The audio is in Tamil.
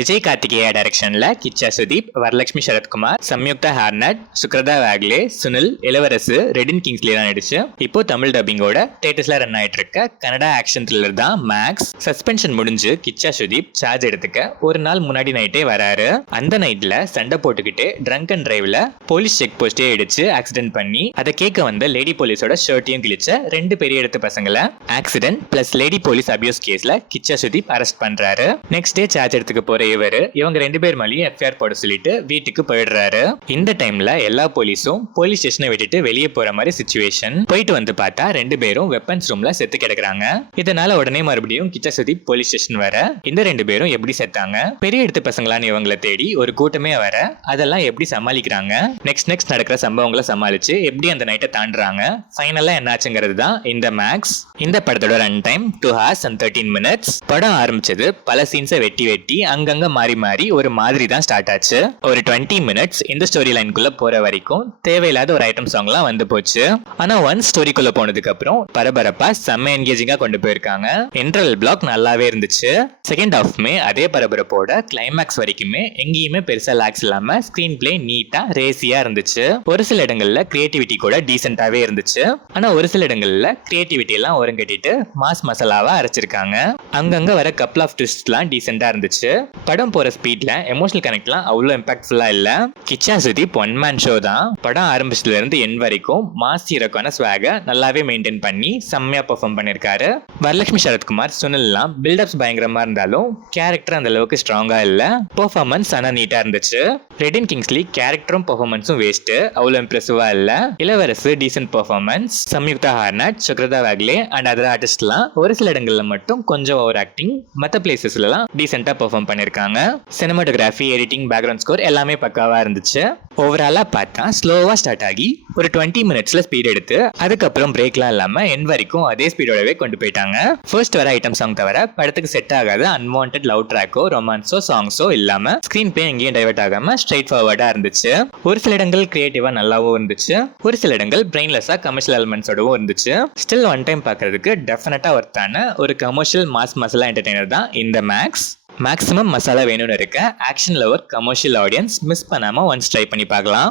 விஜய் கார்த்திகேயா டைரக்ஷன்ல கிச்சா சுதீப், வரலட்சுமி சரத்குமார், சம்யுக்தா ஹார்னட், சுக்ரதா வாக்லே, சுனில், இளவரசு, ரெடின் கிங்ஸ்லி தான் நடிச்சு இப்போ தமிழ் டப்பிங்கோட தியேட்டர்ஸ்ல ரன் ஆயிட்டு இருக்க கனடா ஆக்ஷன் த்ரில்லர் தான் மேக்ஸ். சஸ்பென்ஷன் முடிஞ்சு கிச்சா சுதீப் சார்ஜ் எடுத்துக்க ஒரு நாள் முன்னாடி நைட்டே வராரு. அந்த நைட்ல சண்டை போட்டுக்கிட்டு ட்ரங்க் அண்ட் டிரைவ்ல போலீஸ் செக் போஸ்டே அடிச்சு ஆக்சிடென்ட் பண்ணி அதை கேட்க வந்த லேடி போலீஸோட ஷர்ட்டையும் கிழிச்ச ரெண்டு பெரிய இடத்து பசங்களை accident plus lady police abuse கேஸ்ல கிச்சா சுதீப் அரெஸ்ட் பண்றாரு. நெக்ஸ்ட் டே சார்ஜ் எடுத்துக்க போற இவங்க ரெண்டு பேர் மேலேயும் எஃப்ஐஆர் போட சொல்லிட்டு வீட்டுக்கு போயிடுறாரு. இந்த டைம்ல எல்லா போலீஸும் போலீஸ் ஸ்டேஷனை விட்டுட்டு வெளியே போற மாதிரி சிச்சுவேஷன். போயிட்டு வந்து பார்த்தா ரெண்டு பேரும் வெப்பன்ஸ் ரூம்ல செத்து கிடக்குறாங்க. இதனால உடனே மறுபடியும் கிச்சா சுதீப் போலீஸ் ஸ்டேஷன் வர இந்த ரெண்டு பேரும் எப்படி செத்தாங்க, பெரிய எடுத்து பசங்களான்னு இவங்களை தேடி ஒரு கூட்டமே வர அதெல்லாம் எப்படி சமாளிக்கிறாங்க, நெக்ஸ்ட் நடக்கிற சம்பவங்களை சமாளிச்சு எப்படி அந்த நைட்டை தாண்டுறாங்க, ஃபைனலா என்னாச்சுங்கிறது தான் இந்த மேக்ஸ். இந்த படத்தோட run time 2 hours and 13 minutes. படம் ஆரம்பிச்சது பல சீன்ஸை வெட்டி அங்கங்க மாறி ஒரு மாதிரி தான் ஸ்டார்ட் ஆச்சு. ஒரு 20 minutes இந்த ஸ்டோரி லைனுக்குள்ள போற வரைக்கும் தேவையில்லாத ஒரு ஐட்டம் சாங்லாம் வந்து போச்சு. ஆனா ஒன் ஸ்டோரிக்குள்ள போனதுக்கு அப்புறம் பரபரப்பா செம்ம என்கேஜிங்கா கொண்டு போயிருக்காங்க. இன்டர்வல் பிளாக் நல்லாவே இருந்துச்சு. செகண்ட் ஹாஃப்மே அதே பரபரப்போட கிளைமேக்ஸ் வரைக்குமே எங்கேயுமே பெருசா லாக்ஸ் இல்லாம ஸ்கிரீன் பிளே நீட்டா ரேசியா இருந்துச்சு. ஒரு சில இடங்கள்ல கிரியேட்டிவிட்டி கூட டீசென்டாவே இருந்துச்சு. ஆனா ஒரு சில இடங்கள்ல கிரியேட்டிவிட்டி எல்லாம் ஒருங்கிட்டு மாஸ் மசாலாவா அரைச்சிருக்காங்க. அங்கங்க வர கப்ள் ஆஃப் ட்விஸ்ட்லாம் டீசென்டா இருந்துச்சு. படம் போற ஸ்பீட்ல எமோஷனல் கனெக்ட்லாம் அவ்வளோ இம்பாக்ட்ஃபுல்லா இல்ல. Kichcha Sudeep one man show தான். படம் ஆரம்பிச்சதுல இருந்து என் வரைக்கும் மாஸ் ஹீரோக்கான ஸ்வாக நல்லாவே மெயின்டைன் பண்ணி செம்மையா பெர்ஃபார்ம் பண்ணிருக்காரு. வரலட்சுமி சரத்குமார், சுனில்லாம் பில்டப்ஸ் பயங்கரமா இருந்தாலும் கேரக்டர் அந்த அளவுக்கு ஸ்ட்ராங்கா இல்ல. பெர்ஃபார்மன்ஸ் ஆனா நீட்டா இருந்துச்சு. ரெடின் கிங்ஸ்லி கேரக்டரும் பெர்ஃபார்மன்ஸும் வேஸ்ட், அவ்வளோ இம்ப்ரெசிவா இல்ல. Ilavarasu decent performance. Samyuktha Hornad, Sukrutha Wagle and other ஆர்டிஸ்ட்லாம் ஒரு சில இடங்கள்ல மட்டும் கொஞ்சம் ஓவர் ஆக்டிங், மற்ற பிளேசஸ்லாம் டீசென்டா பெர்ஃபார்ம் பண்ணிருக்காங்க. சினிமாட்டோகிராஃபி, எடிட்டிங், பேக்ரவுண்ட் ஸ்கோர் எல்லாமே பக்காவா இருந்துச்சு. ஓவராலா பார்த்தா ஸ்லோவா ஸ்டார்ட் ஆகி ஒரு 20 minutesல ஸ்பீட் எடுத்து அதுக்கப்புறம் பிரேக்லாம் இல்லாம என் வரைக்கும் அதே ஸ்பீடோடவே கொண்டு போயிட்டாங்க. ஃபர்ஸ்ட் வர ஐட்டம் சாங் தவிர படத்துக்கு செட் ஆகாத அன்வான்ட் லவ் ட்ராக்கோ ரொமான்ஸோ சாங்ஸோ இல்லாம ஸ்கிரீன் பிளே எங்கேயும் டைவர்ட் ஆகாம ஸ்ட்ரைட் ஃபார்வர்டா இருந்துச்சு. ஒரு சில இடங்கள் கிரியேட்டிவா நல்லாவும் இருந்துச்சு. ஒரு சில இடங்கள் பிரெயின்லெஸ்ஸா கமர்ஷியல் எலிமெண்ட்ஸோடவும் இருந்துச்சு. ஸ்டில் ஒன் டைம் பார்க்கறதுக்கு டெஃபினட்டா ஒர்த்தான ஒரு கமர்ஷியல் மாஸ் மசாலா என்டர்டெய்னர் தான் இந்த மேக்ஸ். மேக்ஸிமம் மசாலா வேணும்னு இருக்க action lover commercial audience miss பண்ணாம ஒன்ஸ் ட்ரை பண்ணி பார்க்கலாம்.